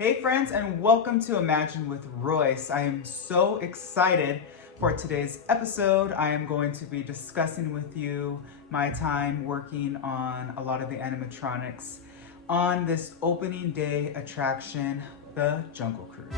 Hey friends, and welcome to Imagine with Royce. I am so excited for today's episode. I am going to be discussing with you my time working on a lot of the animatronics on this opening day attraction, the Jungle Cruise.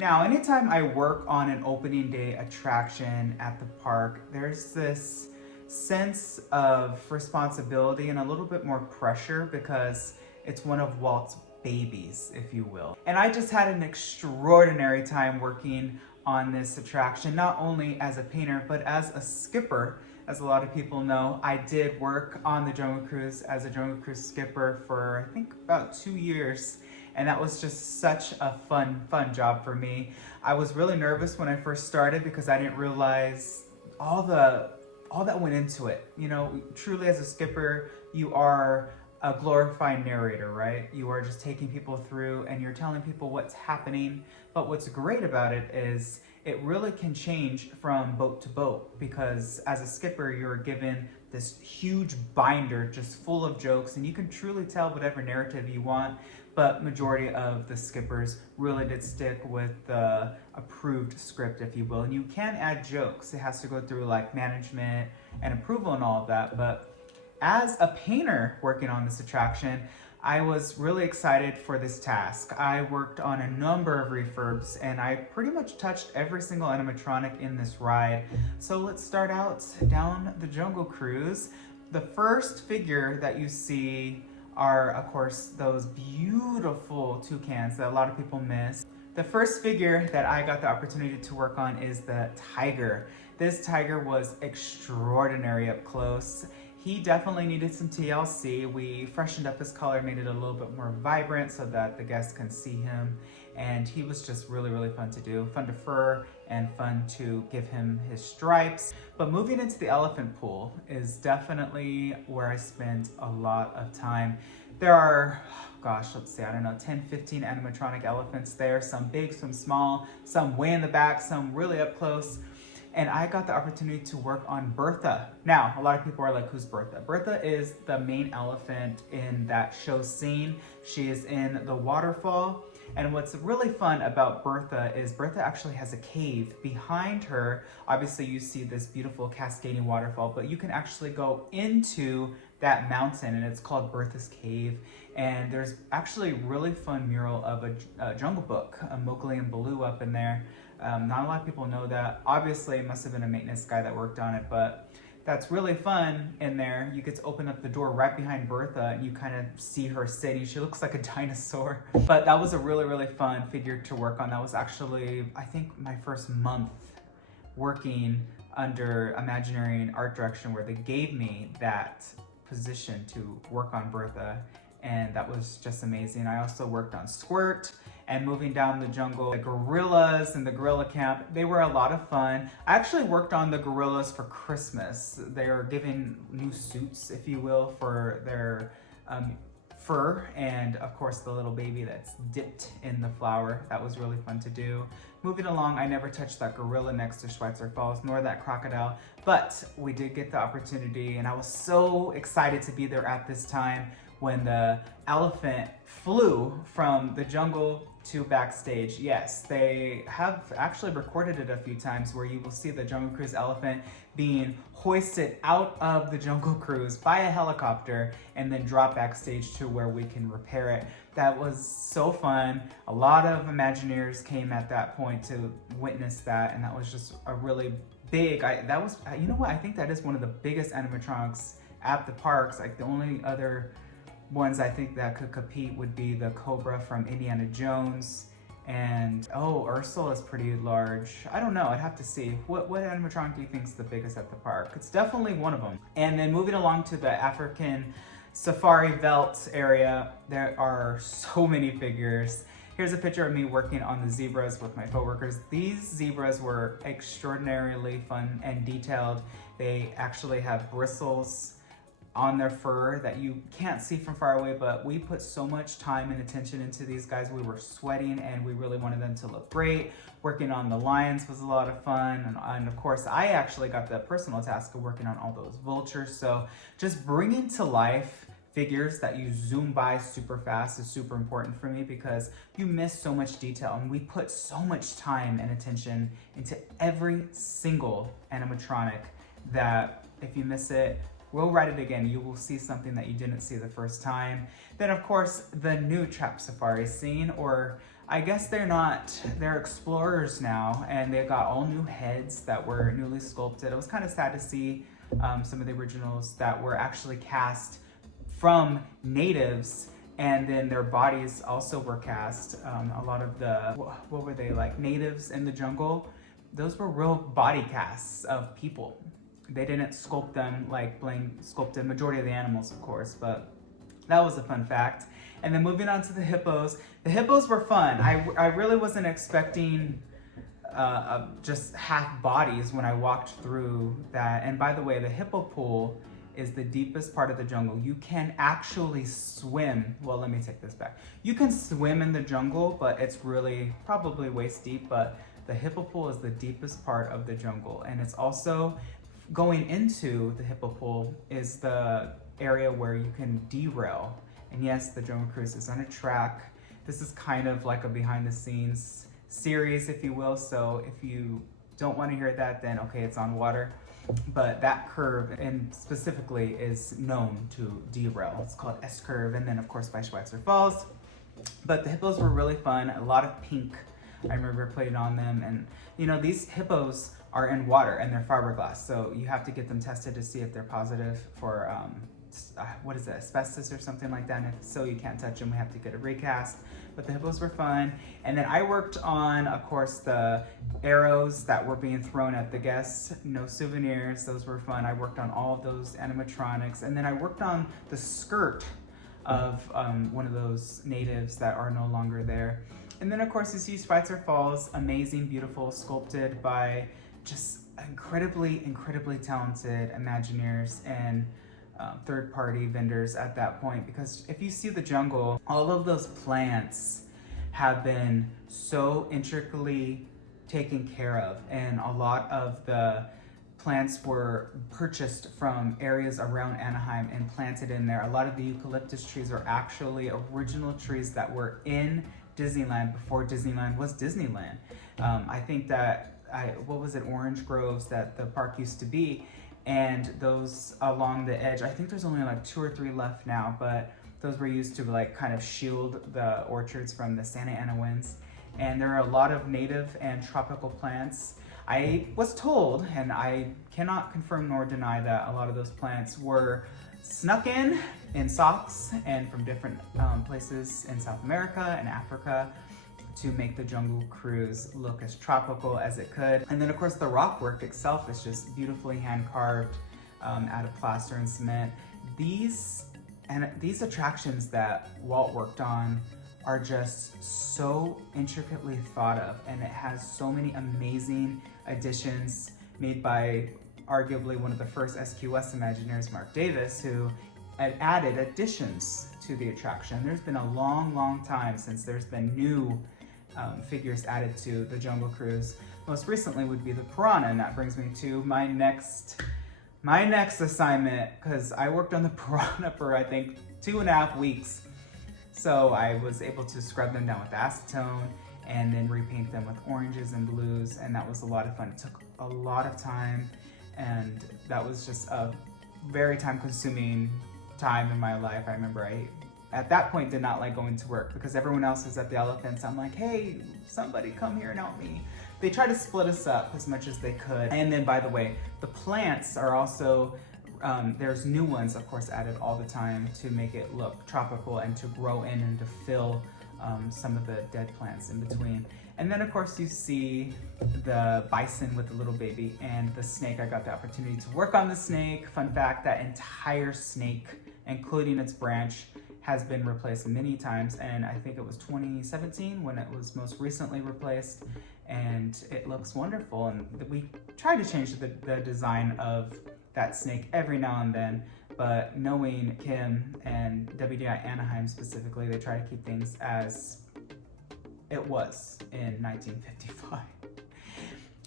Now, anytime I work on an opening day attraction at the park, there's this sense of responsibility and a little bit more pressure because it's one of Walt's babies, if you will. And I just had an extraordinary time working on this attraction, not only as a painter, but as a skipper. As a lot of people know, I did work on the Jungle Cruise as a Jungle Cruise skipper for, I think, about 2 years. And that was just such a fun job for me. I was really nervous when I first started because I didn't realize all that went into it. You know, truly as a skipper, you are a glorified narrator, right? You are just taking people through and you're telling people what's happening. But what's great about it is it really can change from boat to boat, because as a skipper, you're given this huge binder just full of jokes, and you can truly tell whatever narrative you want. But majority of the skippers really did stick with the approved script, if you will. And you can add jokes. It has to go through like management and approval and all of that. But as a painter working on this attraction, I was really excited for this task. I worked on a number of refurbs and I pretty much touched every single animatronic in this ride. So let's start out down the Jungle Cruise. The first figure that you see are, of course, those beautiful toucans that a lot of people miss. The first figure that I got the opportunity to work on is the tiger. This tiger was extraordinary up close. He definitely needed some TLC. We freshened up his color, made it a little bit more vibrant so that the guests can see him. And he was just really fun to do. Fun to fur and fun to give him his stripes. But moving into the elephant pool is definitely where I spent a lot of time. There are, gosh, let's see, I don't know, 10, 15 animatronic elephants there. Some big, some small, some way in the back, some really up close. And I got the opportunity to work on Bertha. Now, a lot of people are like, who's Bertha? Bertha is the main elephant in that show scene. She is in the waterfall. And what's really fun about Bertha is Bertha actually has a cave behind her. Obviously, you see this beautiful cascading waterfall, but you can actually go into that mountain, and it's called Bertha's Cave. And there's actually a really fun mural of a Jungle Book, a Mowgli and Baloo up in there. Not a lot of people know that. Obviously, it must have been a maintenance guy that worked on it, but that's really fun in there. You get to open up the door right behind Bertha and you kind of see her sitting. She looks like a dinosaur. But that was a really fun figure to work on. That was actually, I think, my first month working under Imagineering art direction, where they gave me that position to work on Bertha. And that was just amazing. I also worked on Squirt and moving down the jungle. The gorillas and the gorilla camp, they were a lot of fun. I actually worked on the gorillas for Christmas. They are given new suits, if you will, for their fur, and of course the little baby that's dipped in the flour. That was really fun to do. Moving along, I never touched that gorilla next to Schweitzer Falls, nor that crocodile, but we did get the opportunity, and I was so excited to be there at this time when the elephant flew from the jungle to backstage. Yes, they have actually recorded it a few times where you will see the Jungle Cruise elephant being hoisted out of the Jungle Cruise by a helicopter and then dropped backstage to where we can repair it. That was so fun. A lot of Imagineers came at that point to witness that, and that was just a really big, you know what, I think that is one of the biggest animatronics at the parks. Like, the only other ones I think that could compete would be the Cobra from Indiana Jones, and Ursula is pretty large. I don't know, I'd have to see. What animatronic do you think is the biggest at the park? It's definitely one of them. And then moving along to the African Safari Veldt area, there are so many figures. Here's a picture of me working on the zebras with my coworkers. These zebras were extraordinarily fun and detailed. They actually have bristles on their fur that you can't see from far away, but we put so much time and attention into these guys. We were sweating and we really wanted them to look great. Working on the lions was a lot of fun. And of course, I actually got the personal task of working on all those vultures. So just bringing to life figures that you zoom by super fast is super important for me because you miss so much detail, and we put so much time and attention into every single animatronic that if you miss it, we'll write it again. You will see something that you didn't see the first time. Then of course, the new Trap Safari scene, or I guess they're explorers now, and they've got all new heads that were newly sculpted. It was kind of sad to see some of the originals that were actually cast from natives, and then their bodies also were cast. A lot of the, what were they, like natives in the jungle? Those were real body casts of people. They didn't sculpt them like Blaine sculpted majority of the animals, of course, but that was a fun fact. And then moving on to the hippos. The hippos were fun. I really wasn't expecting just half bodies when I walked through that. And by the way, the hippo pool is the deepest part of the jungle. You can actually swim. Well, let me take this back. You can swim in the jungle, but it's really probably waist deep, but the hippo pool is the deepest part of the jungle. And it's also, going into the hippo pool is the area where you can derail. And yes, the Jungle Cruise is on a track. This is kind of like a behind the scenes series, if you will. So if you don't want to hear that, then okay, it's on water. But that curve, and specifically, is known to derail. It's called S-curve, and then of course by Schweitzer Falls. But the hippos were really fun. A lot of pink. I remember playing on them, and you know, these hippos are in water and they're fiberglass, so you have to get them tested to see if they're positive for what is it, asbestos or something like that. And if so, you can't touch them. We have to get a recast. But the hippos were fun. And then I worked on, of course, the arrows that were being thrown at the guests. No souvenirs. Those were fun. I worked on all of those animatronics. And then I worked on the skirt of one of those natives that are no longer there. And then, of course, you see Schweitzer Falls, amazing, beautiful, sculpted by just incredibly talented Imagineers and third-party vendors at that point. Because if you see the jungle, all of those plants have been so intricately taken care of, and a lot of the plants were purchased from areas around Anaheim and planted in there. A lot of the eucalyptus trees are actually original trees that were in Disneyland before Disneyland was Disneyland. I think that, what was it, orange groves that the park used to be, and those along the edge, I think there's only like 2 or 3 left now, but those were used to like kind of shield the orchards from the Santa Ana winds. And there are a lot of native and tropical plants. I was told, and I cannot confirm nor deny, that a lot of those plants were snuck in socks and from different places in South America and Africa to make the Jungle Cruise look as tropical as it could. And then of course the rock work itself is just beautifully hand carved out of plaster and cement. These attractions that Walt worked on are just so intricately thought of, and it has so many amazing additions made by arguably one of the first SQS Imagineers, Mark Davis, who had added additions to the attraction. There's been a long time since there's been new figures added to the Jungle Cruise. Most recently would be the Piranha, and that brings me to my next assignment, because I worked on the Piranha for I think 2.5 weeks. So I was able to scrub them down with acetone and then repaint them with oranges and blues, and that was a lot of fun. It took a lot of time, and that was just a very time-consuming time in my life. I remember I, at that point, did not like going to work because everyone else was at the elephants. I'm like, hey, somebody come here and help me. They tried to split us up as much as they could. And then, by the way, the plants are also, there's new ones, of course, added all the time to make it look tropical and to grow in and to fill some of the dead plants in between. And then, of course, you see the bison with the little baby and the snake. I got the opportunity to work on the snake. Fun fact, that entire snake, including its branch, has been replaced many times, and I think it was 2017 when it was most recently replaced, and it looks wonderful. And we try to change the design of that snake every now and then, but knowing Kim and WDI Anaheim specifically, they try to keep things as it was in 1955.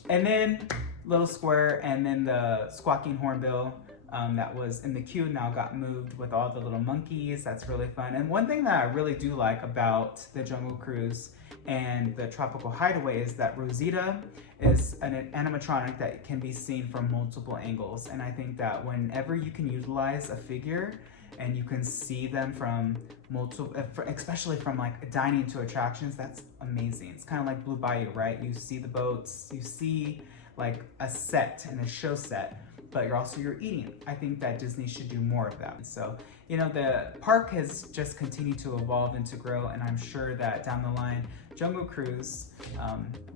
And then Little Square, and then the Squawking Hornbill that was in the queue now got moved with all the little monkeys. That's really fun. And one thing that I really do like about the Jungle Cruise and the Tropical Hideaway is that Rosita is an animatronic that can be seen from multiple angles. And I think that whenever you can utilize a figure and you can see them from multiple, especially from like dining to attractions, that's amazing. It's kind of like Blue Bayou, right? You see the boats, you see like a set and a show set, but you're eating. I think that Disney should do more of that. So, you know, the park has just continued to evolve and to grow, and I'm sure that down the line, Jungle Cruise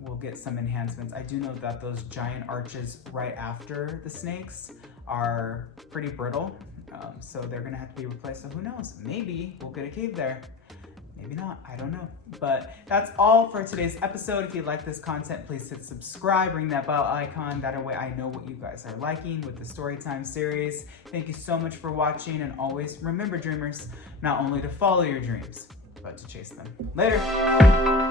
will get some enhancements. I do know that those giant arches right after the snakes are pretty brittle, so they're gonna have to be replaced. So who knows? Maybe we'll get a cave there. Maybe not, I don't know. But that's all for today's episode. If you like this content, please hit subscribe, ring that bell icon. That way I know what you guys are liking with the Storytime series. Thank you so much for watching, and always remember, dreamers, not only to follow your dreams, but to chase them. Later.